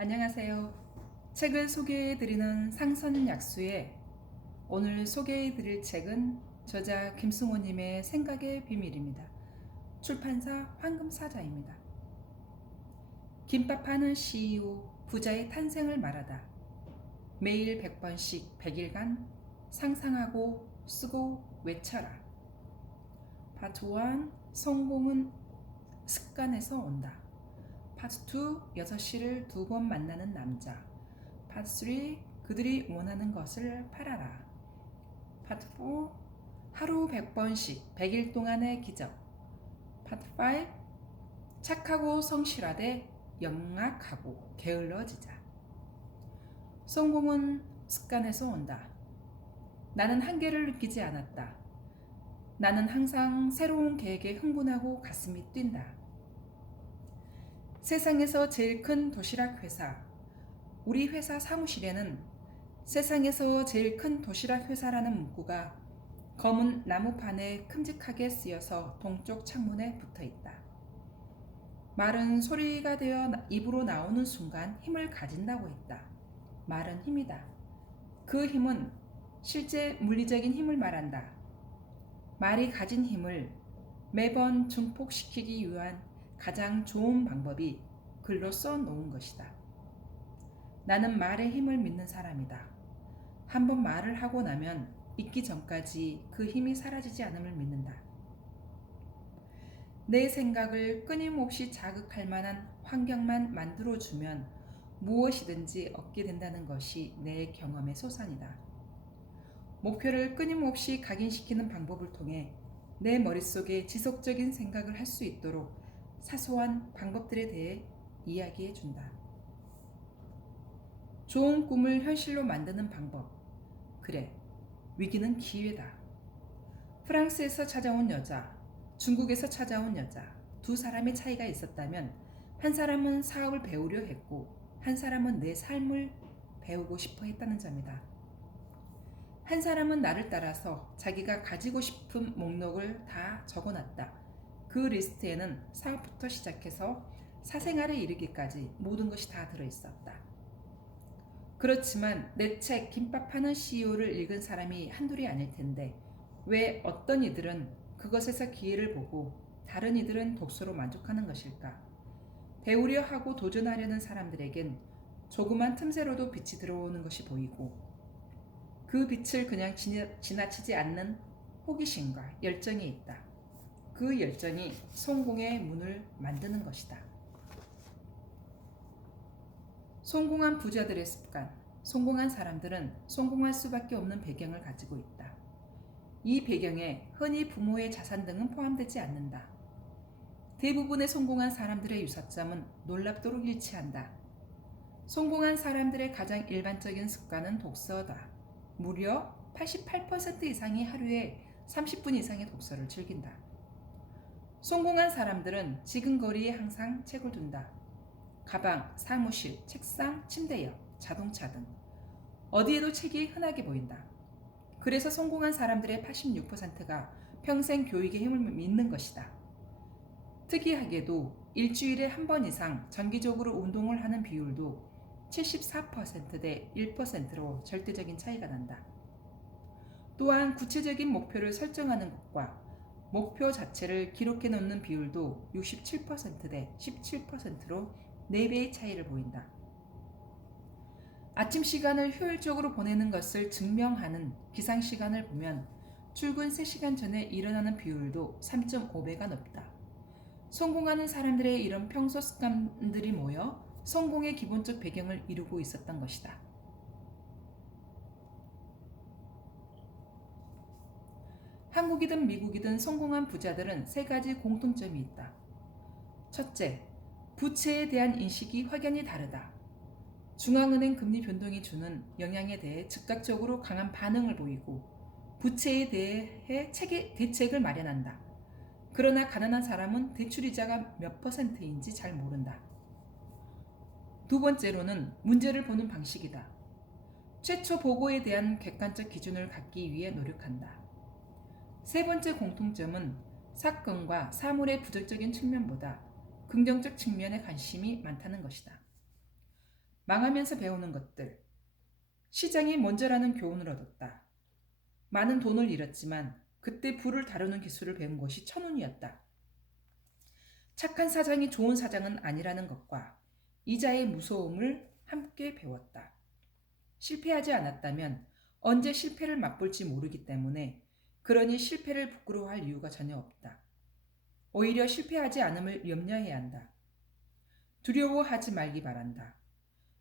안녕하세요. 책을 소개해드리는 상선약수에 오늘 소개해드릴 책은 저자 김승호님의 생각의 비밀입니다. 출판사 황금사자입니다. 김밥하는 CEO 부자의 탄생을 말하다. 매일 100번씩 100일간 상상하고 쓰고 외쳐라. 파트 1 성공은 습관에서 온다. 파트 2 6시를 2번 만나는 남자. 파트 3 그들이 원하는 것을 팔아라. 파트 4 하루 100번씩 100일 동안의 기적. 파트 5 착하고 성실하되 영악하고 게을러지자. 성공은 습관에서 온다. 나는 한계를 느끼지 않았다. 나는 항상 새로운 계획에 흥분하고 가슴이 뛴다. 세상에서 제일 큰 도시락 회사. 우리 회사 사무실에는 세상에서 제일 큰 도시락 회사라는 문구가 검은 나무판에 큼직하게 쓰여서 동쪽 창문에 붙어 있다. 말은 소리가 되어 입으로 나오는 순간 힘을 가진다고 했다. 말은 힘이다. 그 힘은 실제 물리적인 힘을 말한다. 말이 가진 힘을 매번 증폭시키기 위한 가장 좋은 방법이 글로 써 놓은 것이다. 나는 말의 힘을 믿는 사람이다. 한번 말을 하고 나면 잊기 전까지 그 힘이 사라지지 않음을 믿는다. 내 생각을 끊임없이 자극할 만한 환경만 만들어주면 무엇이든지 얻게 된다는 것이 내 경험의 소산이다. 목표를 끊임없이 각인시키는 방법을 통해 내 머릿속에 지속적인 생각을 할 수 있도록 사소한 방법들에 대해 이야기해 준다. 좋은 꿈을 현실로 만드는 방법. 그래, 위기는 기회다. 프랑스에서 찾아온 여자, 중국에서 찾아온 여자, 두 사람의 차이가 있었다면 한 사람은 사업을 배우려 했고 한 사람은 내 삶을 배우고 싶어 했다는 점이다. 한 사람은 나를 따라서 자기가 가지고 싶은 목록을 다 적어놨다. 그 리스트에는 사업부터 시작해서 사생활에 이르기까지 모든 것이 다 들어있었다. 그렇지만 내 책 김밥하는 CEO를 읽은 사람이 한둘이 아닐 텐데 왜 어떤 이들은 그것에서 기회를 보고 다른 이들은 독서로 만족하는 것일까? 배우려 하고 도전하려는 사람들에겐 조그만 틈새로도 빛이 들어오는 것이 보이고 그 빛을 그냥 지나치지 않는 호기심과 열정이 있다. 그 열정이 성공의 문을 만드는 것이다. 성공한 부자들의 습관. 성공한 사람들은 성공할 수밖에 없는 배경을 가지고 있다. 이 배경에 흔히 부모의 자산 등은 포함되지 않는다. 대부분의 성공한 사람들의 유사점은 놀랍도록 일치한다. 성공한 사람들의 가장 일반적인 습관은 독서다. 무려 88% 이상이 하루에 30분 이상의 독서를 즐긴다. 성공한 사람들은 지근거리에 항상 책을 둔다. 가방, 사무실, 책상, 침대 옆, 자동차 등 어디에도 책이 흔하게 보인다. 그래서 성공한 사람들의 86%가 평생 교육의 힘을 믿는 것이다. 특이하게도 일주일에 한 번 이상 정기적으로 운동을 하는 비율도 74%대 1%로 절대적인 차이가 난다. 또한 구체적인 목표를 설정하는 것과 목표 자체를 기록해 놓는 비율도 67%대 17%로 4배의 차이를 보인다. 아침 시간을 효율적으로 보내는 것을 증명하는 기상 시간을 보면 출근 3시간 전에 일어나는 비율도 3.5배가 높다. 성공하는 사람들의 이런 평소 습관들이 모여 성공의 기본적 배경을 이루고 있었던 것이다. 한국이든 미국이든 성공한 부자들은 3가지 공통점이 있다. 첫째, 부채에 대한 인식이 확연히 다르다. 중앙은행 금리 변동이 주는 영향에 대해 즉각적으로 강한 반응을 보이고 부채에 대해 대책을 마련한다. 그러나 가난한 사람은 대출이자가 몇 %인지 잘 모른다. 두 번째로는 문제를 보는 방식이다. 최초 보고에 대한 객관적 기준을 갖기 위해 노력한다. 세 번째 공통점은 사건과 사물의 부정적인 측면보다 긍정적 측면에 관심이 많다는 것이다. 망하면서 배우는 것들. 시장이 먼저라는 교훈을 얻었다. 많은 돈을 잃었지만 그때 부를 다루는 기술을 배운 것이 천운이었다. 착한 사장이 좋은 사장은 아니라는 것과 이자의 무서움을 함께 배웠다. 실패하지 않았다면 언제 실패를 맛볼지 모르기 때문에 그러니 실패를 부끄러워할 이유가 전혀 없다. 오히려 실패하지 않음을 염려해야 한다. 두려워하지 말기 바란다.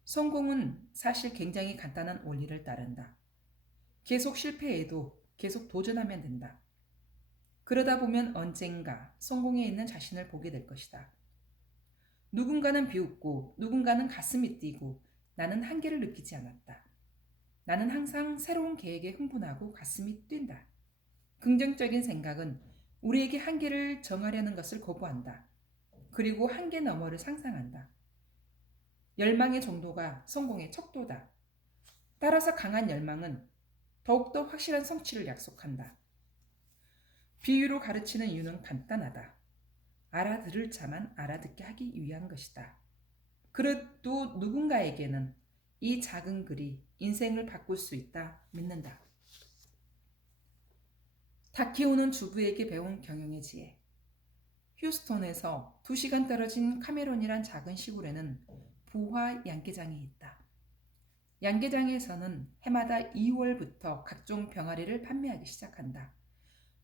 성공은 사실 굉장히 간단한 원리를 따른다. 계속 실패해도 계속 도전하면 된다. 그러다 보면 언젠가 성공에 있는 자신을 보게 될 것이다. 누군가는 비웃고 누군가는 가슴이 뛰고 나는 한계를 느끼지 않았다. 나는 항상 새로운 계획에 흥분하고 가슴이 뛴다. 긍정적인 생각은 우리에게 한계를 정하려는 것을 거부한다. 그리고 한계 너머를 상상한다. 열망의 정도가 성공의 척도다. 따라서 강한 열망은 더욱더 확실한 성취를 약속한다. 비유로 가르치는 이유는 간단하다. 알아들을 자만 알아듣게 하기 위한 것이다. 그래도 누군가에게는 이 작은 글이 인생을 바꿀 수 있다 믿는다. 닭 키우는 주부에게 배운 경영의 지혜. 휴스톤에서 2시간 떨어진 카메론이란 작은 시골에는 부화 양계장이 있다. 양계장에서는 해마다 2월부터 각종 병아리를 판매하기 시작한다.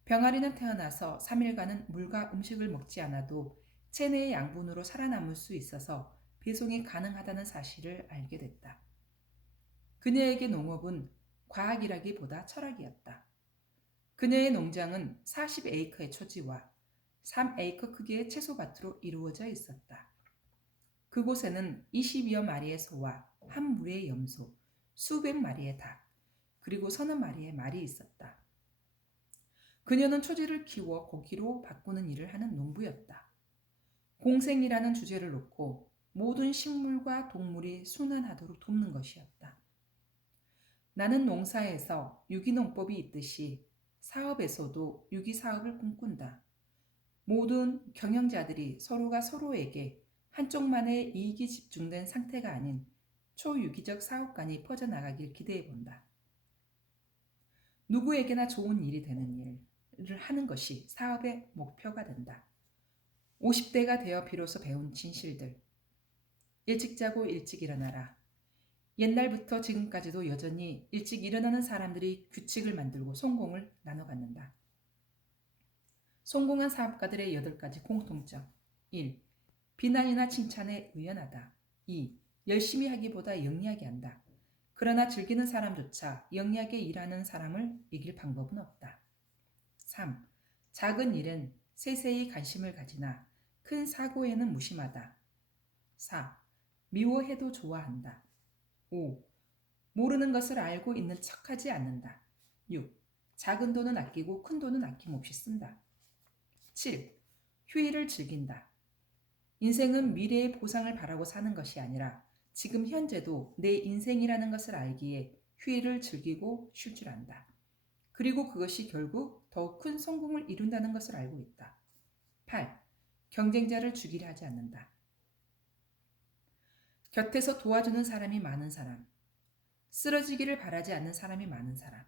병아리는 태어나서 3일간은 물과 음식을 먹지 않아도 체내의 양분으로 살아남을 수 있어서 배송이 가능하다는 사실을 알게 됐다. 그녀에게 농업은 과학이라기보다 철학이었다. 그녀의 농장은 40에이커의 초지와 3에이커 크기의 채소밭으로 이루어져 있었다. 그곳에는 20여 마리의 소와 한 무리의 염소, 수백 마리의 닭, 그리고 서너 마리의 말이 있었다. 그녀는 초지를 키워 고기로 바꾸는 일을 하는 농부였다. 공생이라는 주제를 놓고 모든 식물과 동물이 순환하도록 돕는 것이었다. 나는 농사에서 유기농법이 있듯이 사업에서도 유기사업을 꿈꾼다. 모든 경영자들이 서로가 서로에게 한쪽만의 이익이 집중된 상태가 아닌 초유기적 사업관이 퍼져나가길 기대해본다. 누구에게나 좋은 일이 되는 일을 하는 것이 사업의 목표가 된다. 50대가 되어 비로소 배운 진실들. 일찍 자고 일찍 일어나라. 옛날부터 지금까지도 여전히 일찍 일어나는 사람들이 규칙을 만들고 성공을 나눠 갖는다. 성공한 사업가들의 8가지 공통점. 1. 비난이나 칭찬에 의연하다. 2. 열심히 하기보다 영리하게 한다. 그러나 즐기는 사람조차 영리하게 일하는 사람을 이길 방법은 없다. 3. 작은 일은 세세히 관심을 가지나 큰 사고에는 무심하다. 4. 미워해도 좋아한다. 5. 모르는 것을 알고 있는 척하지 않는다. 6. 작은 돈은 아끼고 큰 돈은 아낌없이 쓴다. 7. 휴일을 즐긴다. 인생은 미래의 보상을 바라고 사는 것이 아니라 지금 현재도 내 인생이라는 것을 알기에 휴일을 즐기고 쉴 줄 안다. 그리고 그것이 결국 더 큰 성공을 이룬다는 것을 알고 있다. 8. 경쟁자를 죽이려 하지 않는다. 곁에서 도와주는 사람이 많은 사람, 쓰러지기를 바라지 않는 사람이 많은 사람,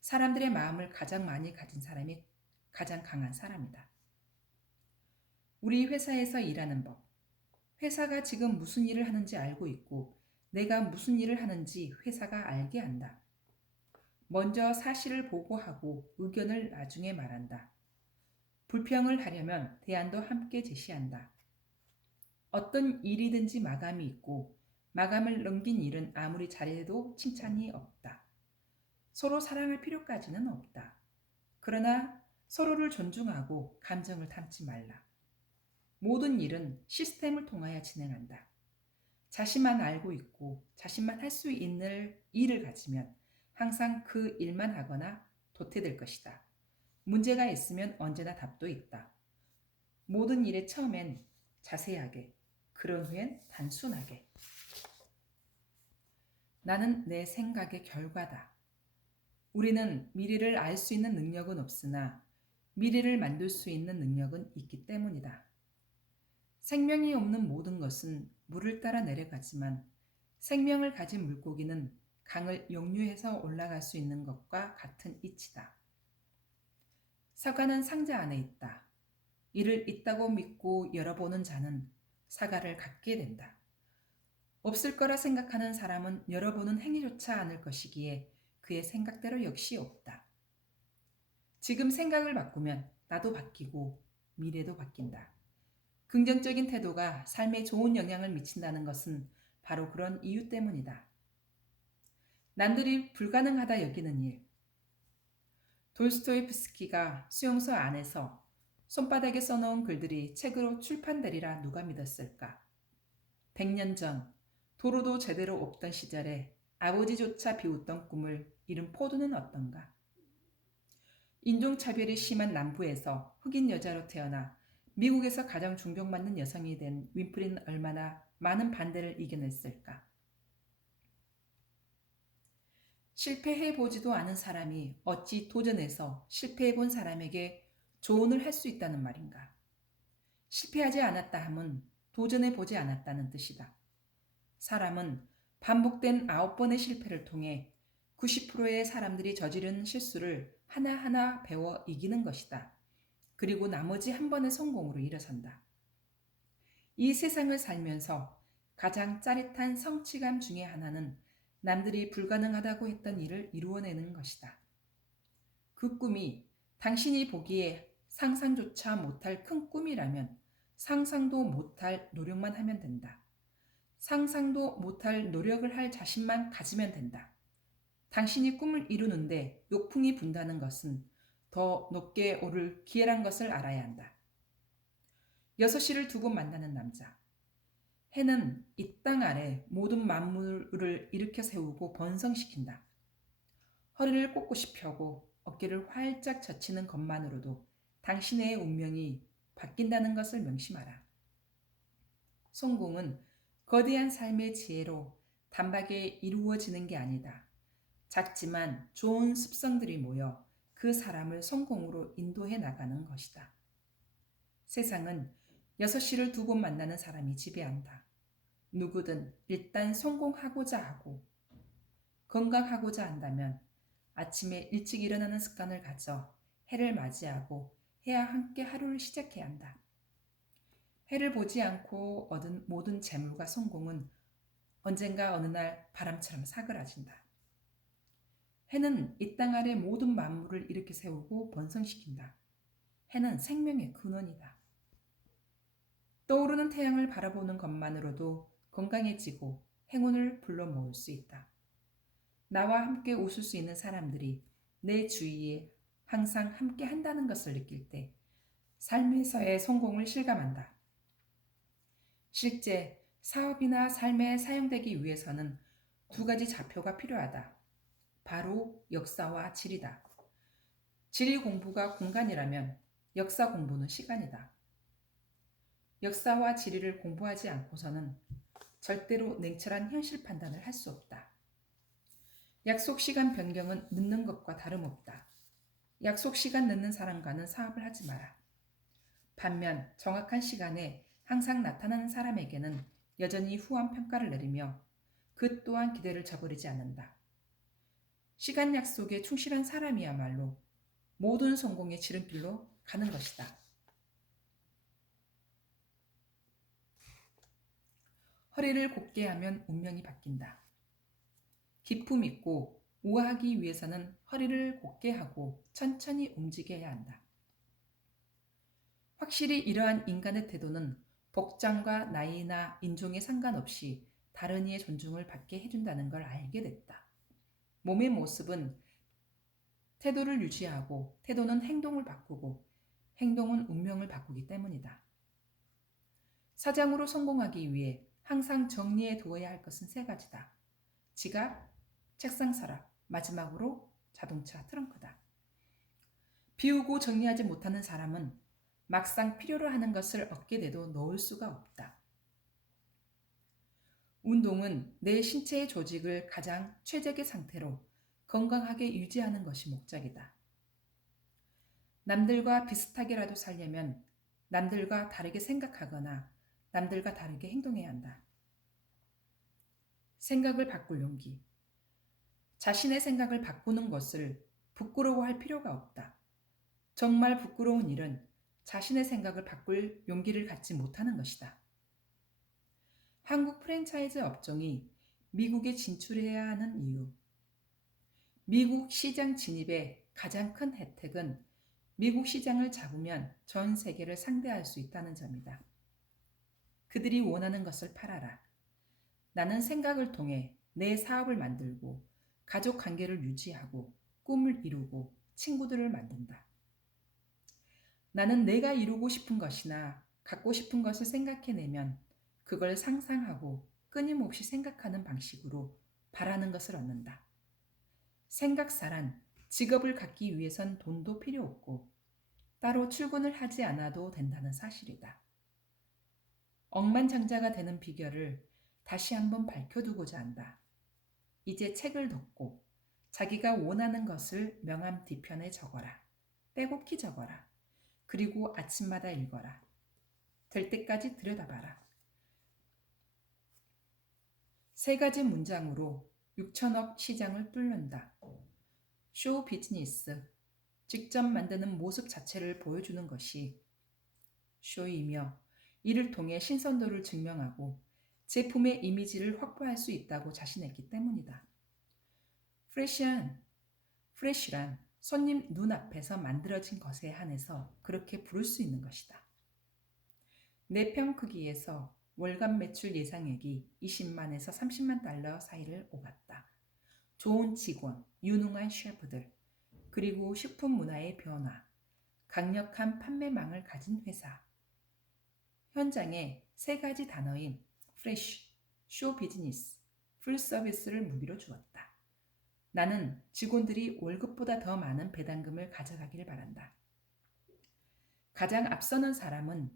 사람들의 마음을 가장 많이 가진 사람이 가장 강한 사람이다. 우리 회사에서 일하는 법. 회사가 지금 무슨 일을 하는지 알고 있고 내가 무슨 일을 하는지 회사가 알게 한다. 먼저 사실을 보고하고 의견을 나중에 말한다. 불평을 하려면 대안도 함께 제시한다. 어떤 일이든지 마감이 있고 마감을 넘긴 일은 아무리 잘해도 칭찬이 없다. 서로 사랑할 필요까지는 없다. 그러나 서로를 존중하고 감정을 담지 말라. 모든 일은 시스템을 통하여 진행한다. 자신만 알고 있고 자신만 할 수 있는 일을 가지면 항상 그 일만 하거나 도태될 것이다. 문제가 있으면 언제나 답도 있다. 모든 일의 처음엔 자세하게, 그런 후엔 단순하게. 나는 내 생각의 결과다. 우리는 미래를 알 수 있는 능력은 없으나 미래를 만들 수 있는 능력은 있기 때문이다. 생명이 없는 모든 것은 물을 따라 내려가지만 생명을 가진 물고기는 강을 역류해서 올라갈 수 있는 것과 같은 이치다. 사과는 상자 안에 있다. 이를 있다고 믿고 열어보는 자는 사과를 갖게 된다. 없을 거라 생각하는 사람은 열어보는 행위조차 않을 것이기에 그의 생각대로 역시 없다. 지금 생각을 바꾸면 나도 바뀌고 미래도 바뀐다. 긍정적인 태도가 삶에 좋은 영향을 미친다는 것은 바로 그런 이유 때문이다. 남들이 불가능하다 여기는 일. 돌스토옙스키가 수용소 안에서 손바닥에 써놓은 글들이 책으로 출판되리라 누가 믿었을까? 100년 전 도로도 제대로 없던 시절에 아버지조차 비웃던 꿈을 이룬 포도는 어떤가? 인종차별이 심한 남부에서 흑인 여자로 태어나 미국에서 가장 존경받는 여성이 된 윈프리는 얼마나 많은 반대를 이겨냈을까? 실패해보지도 않은 사람이 어찌 도전해서 실패해본 사람에게 조언을 할 수 있다는 말인가? 실패하지 않았다 함은 도전해보지 않았다는 뜻이다. 사람은 반복된 9번의 실패를 통해 90%의 사람들이 저지른 실수를 하나하나 배워 이기는 것이다. 그리고 나머지 한 번의 성공으로 일어선다. 이 세상을 살면서 가장 짜릿한 성취감 중에 하나는 남들이 불가능하다고 했던 일을 이루어내는 것이다. 그 꿈이 당신이 보기에 상상조차 못할 큰 꿈이라면 상상도 못할 노력만 하면 된다. 상상도 못할 노력을 할 자신만 가지면 된다. 당신이 꿈을 이루는데 욕풍이 분다는 것은 더 높게 오를 기회란 것을 알아야 한다. 6시를 두고 만나는 남자. 해는 이 땅 아래 모든 만물을 일으켜 세우고 번성시킨다. 허리를 꼿꼿이 펴고 어깨를 활짝 젖히는 것만으로도 당신의 운명이 바뀐다는 것을 명심하라. 성공은 거대한 삶의 지혜로 단박에 이루어지는 게 아니다. 작지만 좋은 습성들이 모여 그 사람을 성공으로 인도해 나가는 것이다. 세상은 6시를 두고 만나는 사람이 지배한다. 누구든 일단 성공하고자 하고 건강하고자 한다면 아침에 일찍 일어나는 습관을 가져 해를 맞이하고 해와 함께 하루를 시작해야 한다. 해를 보지 않고 얻은 모든 재물과 성공은 언젠가 어느 날 바람처럼 사그라진다. 해는 이 땅 아래 모든 만물을 일으켜 세우고 번성시킨다. 해는 생명의 근원이다. 떠오르는 태양을 바라보는 것만으로도 건강해지고 행운을 불러 모을 수 있다. 나와 함께 웃을 수 있는 사람들이 내 주위에 항상 함께 한다는 것을 느낄 때 삶에서의 성공을 실감한다. 실제 사업이나 삶에 사용되기 위해서는 2가지 좌표가 필요하다. 바로 역사와 지리다. 지리 공부가 공간이라면 역사 공부는 시간이다. 역사와 지리를 공부하지 않고서는 절대로 냉철한 현실 판단을 할 수 없다. 약속 시간 변경은 늦는 것과 다름없다. 약속 시간 늦는 사람과는 사업을 하지 마라. 반면 정확한 시간에 항상 나타나는 사람에게는 여전히 후한 평가를 내리며 그 또한 기대를 저버리지 않는다. 시간 약속에 충실한 사람이야말로 모든 성공의 지름길로 가는 것이다. 허리를 곧게 하면 운명이 바뀐다. 기품 있고 우아하기 위해서는 허리를 곧게 하고 천천히 움직여야 한다. 확실히 이러한 인간의 태도는 복장과 나이나 인종에 상관없이 다른 이의 존중을 받게 해준다는 걸 알게 됐다. 몸의 모습은 태도를 유지하고 태도는 행동을 바꾸고 행동은 운명을 바꾸기 때문이다. 사장으로 성공하기 위해 항상 정리해 두어야 할 것은 3가지다. 지갑, 책상 서랍, 마지막으로 자동차 트렁크다. 비우고 정리하지 못하는 사람은 막상 필요로 하는 것을 얻게 돼도 넣을 수가 없다. 운동은 내 신체의 조직을 가장 최적의 상태로 건강하게 유지하는 것이 목적이다. 남들과 비슷하게라도 살려면 남들과 다르게 생각하거나 남들과 다르게 행동해야 한다. 생각을 바꿀 용기. 자신의 생각을 바꾸는 것을 부끄러워할 필요가 없다. 정말 부끄러운 일은 자신의 생각을 바꿀 용기를 갖지 못하는 것이다. 한국 프랜차이즈 업종이 미국에 진출해야 하는 이유. 미국 시장 진입의 가장 큰 혜택은 미국 시장을 잡으면 전 세계를 상대할 수 있다는 점이다. 그들이 원하는 것을 팔아라. 나는 생각을 통해 내 사업을 만들고 가족 관계를 유지하고 꿈을 이루고 친구들을 만든다. 나는 내가 이루고 싶은 것이나 갖고 싶은 것을 생각해내면 그걸 상상하고 끊임없이 생각하는 방식으로 바라는 것을 얻는다. 생각사란 직업을 갖기 위해선 돈도 필요 없고 따로 출근을 하지 않아도 된다는 사실이다. 억만장자가 되는 비결을 다시 한번 밝혀두고자 한다. 이제 책을 덮고 자기가 원하는 것을 명함 뒤편에 적어라. 빼곡히 적어라. 그리고 아침마다 읽어라. 될 때까지 들여다봐라. 3가지 문장으로 6천억 시장을 뚫는다. 쇼 비즈니스, 직접 만드는 모습 자체를 보여주는 것이 쇼이며 이를 통해 신선도를 증명하고 제품의 이미지를 확보할 수 있다고 자신했기 때문이다. 프레쉬란 손님 눈앞에서 만들어진 것에 한해서 그렇게 부를 수 있는 것이다. 4평 크기에서 월간 매출 예상액이 20만에서 30만 달러 사이를 오갔다. 좋은 직원, 유능한 셰프들, 그리고 식품 문화의 변화, 강력한 판매망을 가진 회사. 현장에 3가지 단어인 프레쉬, 쇼 비즈니스, 풀 서비스를 무기로 주었다. 나는 직원들이 월급보다 더 많은 배당금을 가져가기를 바란다. 가장 앞서는 사람은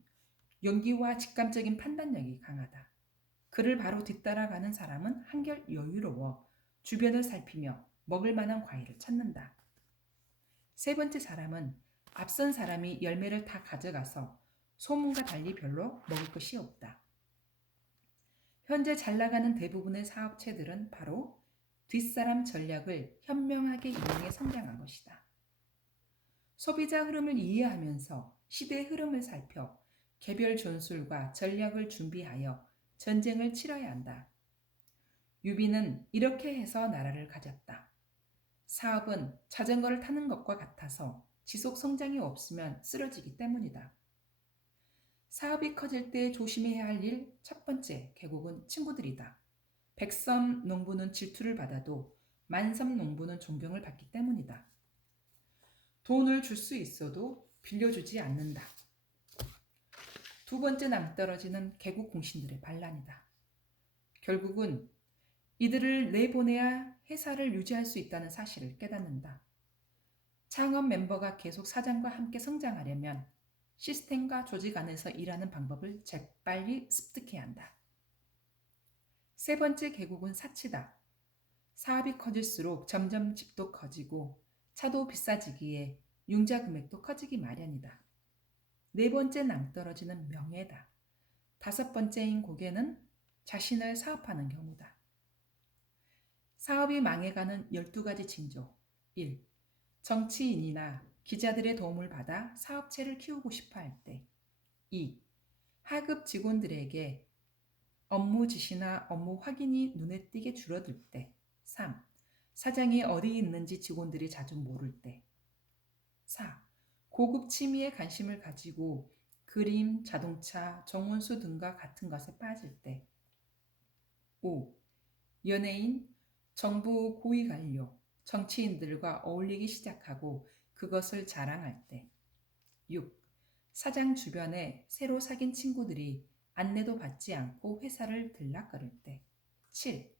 용기와 직감적인 판단력이 강하다. 그를 바로 뒤따라가는 사람은 한결 여유로워 주변을 살피며 먹을 만한 과일을 찾는다. 3번째 사람은 앞선 사람이 열매를 다 가져가서 소문과 달리 별로 먹을 것이 없다. 현재 잘 나가는 대부분의 사업체들은 바로 뒷사람 전략을 현명하게 이용해 성장한 것이다. 소비자 흐름을 이해하면서 시대의 흐름을 살펴 개별 전술과 전략을 준비하여 전쟁을 치러야 한다. 유비는 이렇게 해서 나라를 가졌다. 사업은 자전거를 타는 것과 같아서 지속 성장이 없으면 쓰러지기 때문이다. 사업이 커질 때 조심해야 할 일 첫 번째 계곡은 친구들이다. 백섬 농부는 질투를 받아도 만섬 농부는 존경을 받기 때문이다. 돈을 줄 수 있어도 빌려주지 않는다. 2번째 낭떠러지는 개국 공신들의 반란이다. 결국은 이들을 내보내야 회사를 유지할 수 있다는 사실을 깨닫는다. 창업 멤버가 계속 사장과 함께 성장하려면 시스템과 조직 안에서 일하는 방법을 재빨리 습득해야 한다. 3번째 계곡은 사치다. 사업이 커질수록 점점 집도 커지고 차도 비싸지기에 융자 금액도 커지기 마련이다. 4번째 낭떠러지는 명예다. 5번째인 고개는 자신을 사업하는 경우다. 사업이 망해가는 12가지 징조. 1. 정치인이나 기자들의 도움을 받아 사업체를 키우고 싶어 할 때. 2. 하급 직원들에게 업무 지시나 업무 확인이 눈에 띄게 줄어들 때. 3. 사장이 어디 있는지 직원들이 자주 모를 때. 4. 고급 취미에 관심을 가지고 그림, 자동차, 정원수 등과 같은 것에 빠질 때. 5. 연예인, 정부 고위 관료, 정치인들과 어울리기 시작하고 그것을 자랑할 때. 6. 사장 주변에 새로 사귄 친구들이 안내도 받지 않고 회사를 들락거릴 때. 7.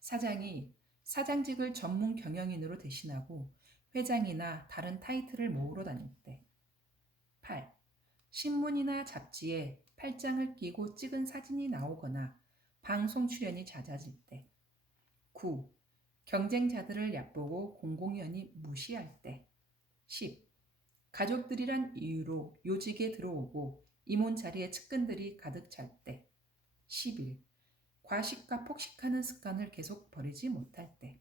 사장이 사장직을 전문 경영인으로 대신하고 회장이나 다른 타이틀을 모으러 다닐 때. 8. 신문이나 잡지에 팔짱을 끼고 찍은 사진이 나오거나 방송 출연이 잦아질 때. 9. 경쟁자들을 얕보고 공공연히 무시할 때. 10. 가족들이란 이유로 요직에 들어오고 임원 자리에 측근들이 가득 찰 때. 11. 과식과 폭식하는 습관을 계속 버리지 못할 때.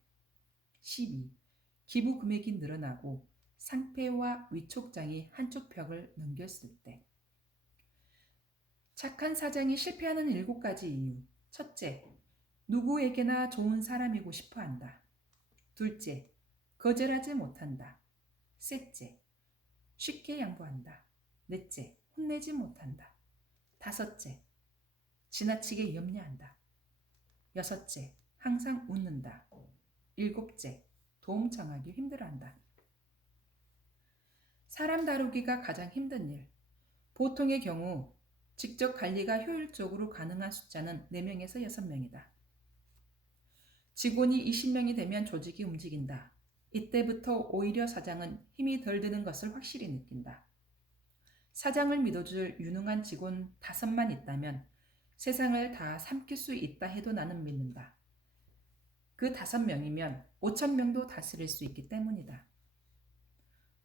12. 기부 금액이 늘어나고 상패와 위촉장이 한쪽 벽을 넘겼을 때. 착한 사장이 실패하는 7가지 이유. 첫째, 누구에게나 좋은 사람이고 싶어 한다. 둘째, 거절하지 못한다. 셋째, 쉽게 양보한다. 넷째, 혼내지 못한다. 다섯째, 지나치게 염려한다. 여섯째, 항상 웃는다. 일곱째, 도움 청하기 힘들어한다. 사람 다루기가 가장 힘든 일. 보통의 경우 직접 관리가 효율적으로 가능한 숫자는 4명에서 6명이다. 직원이 20명이 되면 조직이 움직인다. 이때부터 오히려 사장은 힘이 덜 드는 것을 확실히 느낀다. 사장을 믿어줄 유능한 직원 5만 있다면 세상을 다 삼킬 수 있다 해도 나는 믿는다. 그 5명이면 5,000명도 다스릴 수 있기 때문이다.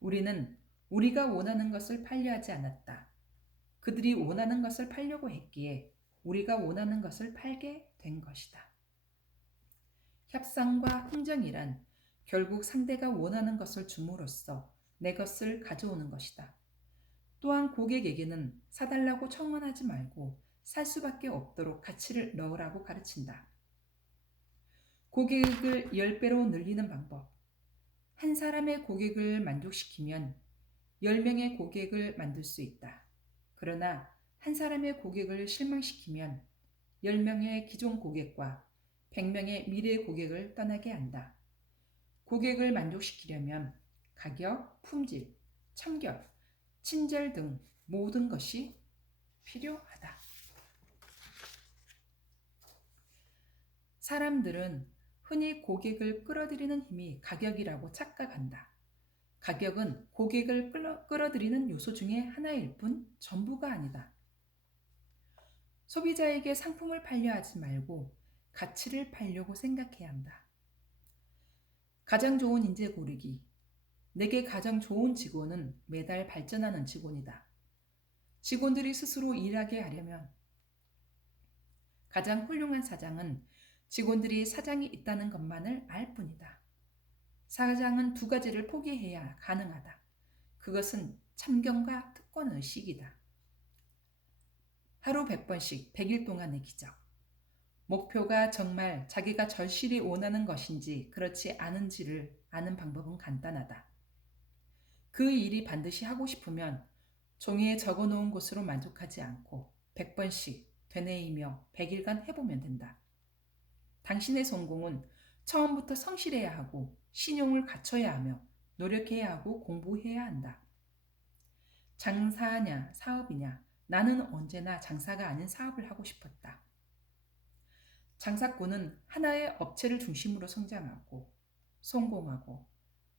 우리는 우리가 원하는 것을 팔려 하지 않았다. 그들이 원하는 것을 팔려고 했기에 우리가 원하는 것을 팔게 된 것이다. 협상과 흥정이란 결국 상대가 원하는 것을 줌으로써 내 것을 가져오는 것이다. 또한 고객에게는 사달라고 청원하지 말고 살 수밖에 없도록 가치를 넣으라고 가르친다. 고객을 10배로 늘리는 방법. 한 사람의 고객을 만족시키면 10명의 고객을 만들 수 있다. 그러나 한 사람의 고객을 실망시키면 10명의 기존 고객과 100명의 미래 고객을 떠나게 한다. 고객을 만족시키려면 가격, 품질, 청결, 친절 등 모든 것이 필요하다. 사람들은 흔히 고객을 끌어들이는 힘이 가격이라고 착각한다. 가격은 고객을 끌어들이는 요소 중에 하나일 뿐 전부가 아니다. 소비자에게 상품을 팔려 하지 말고 가치를 팔려고 생각해야 한다. 가장 좋은 인재 고르기. 내게 가장 좋은 직원은 매달 발전하는 직원이다. 직원들이 스스로 일하게 하려면 가장 훌륭한 사장은 직원들이 사장이 있다는 것만을 알 뿐이다. 사장은 2가지를 포기해야 가능하다. 그것은 참견과 특권의식이다. 하루 100번씩 100일 동안의 기적. 목표가 정말 자기가 절실히 원하는 것인지 그렇지 않은지를 아는 방법은 간단하다. 그 일이 반드시 하고 싶으면 종이에 적어놓은 것으로 만족하지 않고 100번씩 되뇌이며 100일간 해보면 된다. 당신의 성공은 처음부터 성실해야 하고 신용을 갖춰야 하며 노력해야 하고 공부해야 한다. 장사냐 사업이냐, 나는 언제나 장사가 아닌 사업을 하고 싶었다. 장사꾼은 하나의 업체를 중심으로 성장하고 성공하고,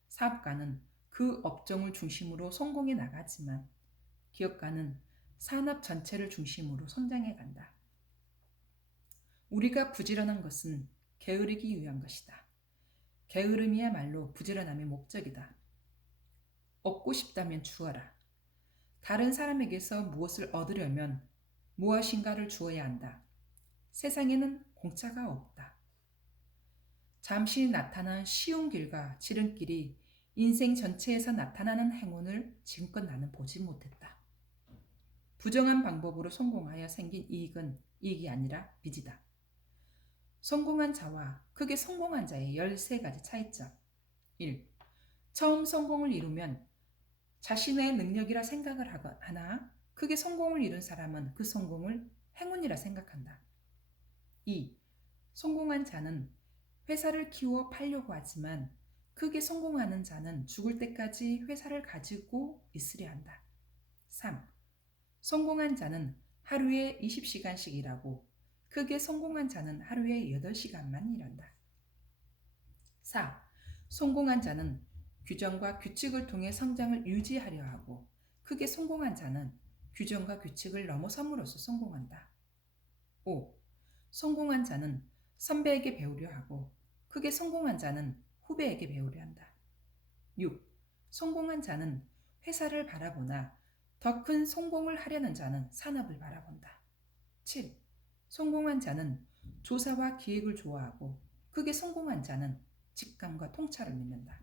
사업가는 그 업종을 중심으로 성공해 나가지만 기업가는 산업 전체를 중심으로 성장해 간다. 우리가 부지런한 것은 게으르기 위한 것이다. 게으름이야말로 부지런함의 목적이다. 얻고 싶다면 주어라. 다른 사람에게서 무엇을 얻으려면 무엇인가를 주어야 한다. 세상에는 공짜가 없다. 잠시 나타난 쉬운 길과 지름길이 인생 전체에서 나타나는 행운을 지금껏 나는 보지 못했다. 부정한 방법으로 성공하여 생긴 이익은 이익이 아니라 빚이다. 성공한 자와 크게 성공한 자의 13가지 차이점. 1. 처음 성공을 이루면 자신의 능력이라 생각을 하나 크게 성공을 이룬 사람은 그 성공을 행운이라 생각한다. 2. 성공한 자는 회사를 키워 팔려고 하지만 크게 성공하는 자는 죽을 때까지 회사를 가지고 있으려 한다. 3. 성공한 자는 하루에 20시간씩 일하고 크게 성공한 자는 하루에 8시간만 일한다. 4. 성공한 자는 규정과 규칙을 통해 성장을 유지하려 하고 크게 성공한 자는 규정과 규칙을 넘어섬으로써 성공한다. 5. 성공한 자는 선배에게 배우려 하고 크게 성공한 자는 후배에게 배우려 한다. 6. 성공한 자는 회사를 바라보나 더 큰 성공을 하려는 자는 산업을 바라본다. 7. 성공한 자는 조사와 기획을 좋아하고 크게 성공한 자는 직감과 통찰을 믿는다.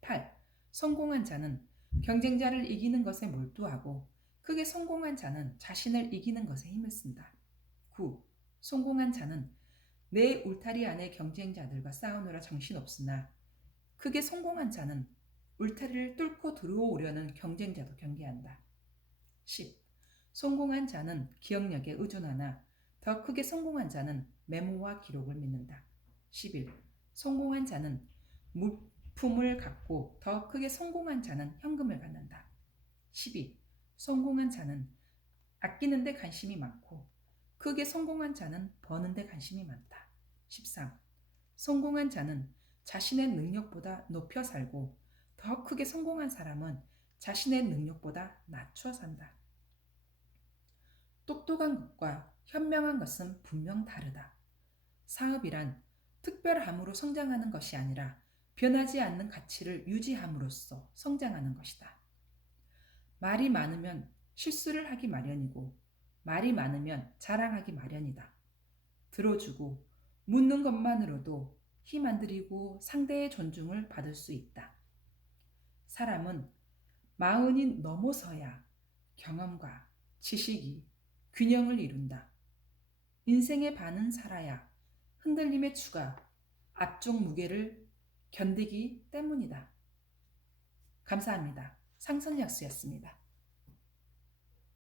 8. 성공한 자는 경쟁자를 이기는 것에 몰두하고 크게 성공한 자는 자신을 이기는 것에 힘을 쓴다. 9. 성공한 자는 내 울타리 안의 경쟁자들과 싸우느라 정신없으나 크게 성공한 자는 울타리를 뚫고 들어오려는 경쟁자도 경계한다. 10. 성공한 자는 기억력에 의존하나 더 크게 성공한 자는 메모와 기록을 믿는다. 11. 성공한 자는 물품을 갖고 더 크게 성공한 자는 현금을 갖는다. 12. 성공한 자는 아끼는 데 관심이 많고 크게 성공한 자는 버는 데 관심이 많다. 13. 성공한 자는 자신의 능력보다 높여 살고 더 크게 성공한 사람은 자신의 능력보다 낮춰 산다. 똑똑한 것과 현명한 것은 분명 다르다. 사업이란 특별함으로 성장하는 것이 아니라 변하지 않는 가치를 유지함으로써 성장하는 것이다. 말이 많으면 실수를 하기 마련이고 말이 많으면 자랑하기 마련이다. 들어주고 묻는 것만으로도 힘 안 들이고 상대의 존중을 받을 수 있다. 사람은 40이 넘어서야 경험과 지식이 균형을 이룬다. 인생의 반은 살아야 흔들림의 추가, 앞쪽 무게를 견디기 때문이다. 감사합니다. 상선약수였습니다.